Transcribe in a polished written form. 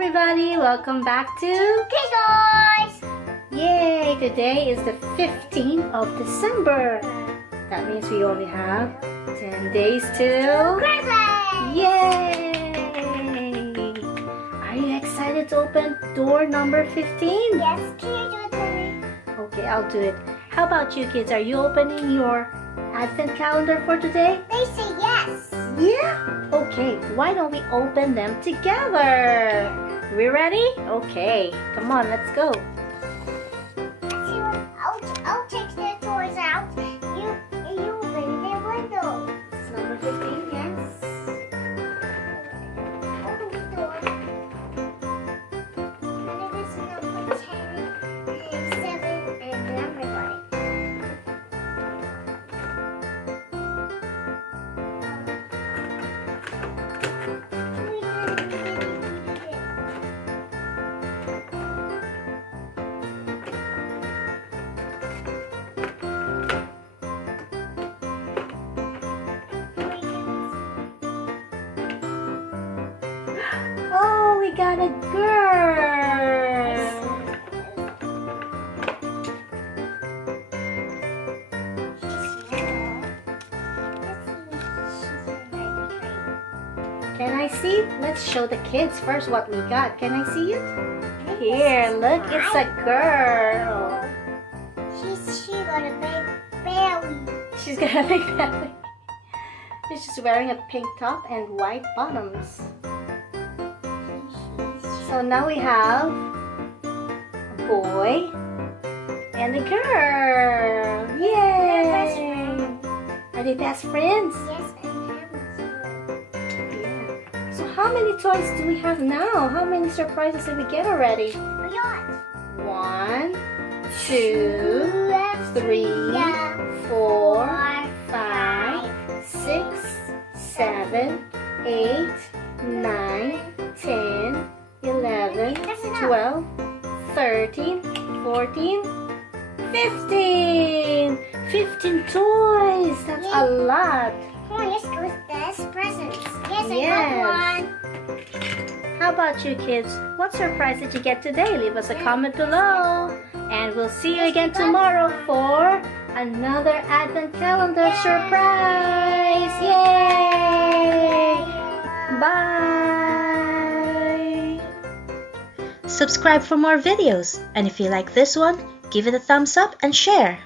everybody, welcome back to Kids Toys! Yay! Today is the 15th of December. That means we only have 10 days till Christmas! Yay! Are you excited to open door number 15? Yes, can you do it for me? Okay, I'll do it. How about you kids? Are you opening your advent calendar for today? They say yes! Yeah? Okay, why don't we open them together? We ready? Okay, come on, let's go. Let's see what, I'll take the toys out. You open the window. It's number 15, yes? Open the door. And this is number 10 and 7 and everybody. Oh, we got a girl! Can I see? Let's show the kids first what we got. Can I see it? Here, look, it's a girl. She got a big belly. She's got a big belly. She's wearing a pink top and white bottoms. So now we have a boy and a girl. Yay! Are they best friends? Yes, and Yeah. So how many toys do we have now? How many surprises did we get already? a yacht. 1, 2, 3, 4, 5, 6, 7, 8, 9, 10, 11, 12, 13, 14, 15! 15 toys! That's a lot! Come on, let's go with this presents. Yes, Yes. I got one. How about you kids? What surprise did you get today? Leave us a comment below. And we'll see you again tomorrow for another Advent Calendar surprise! Yay! Bye! Subscribe for more videos, and if you like this one, give it a thumbs up and share.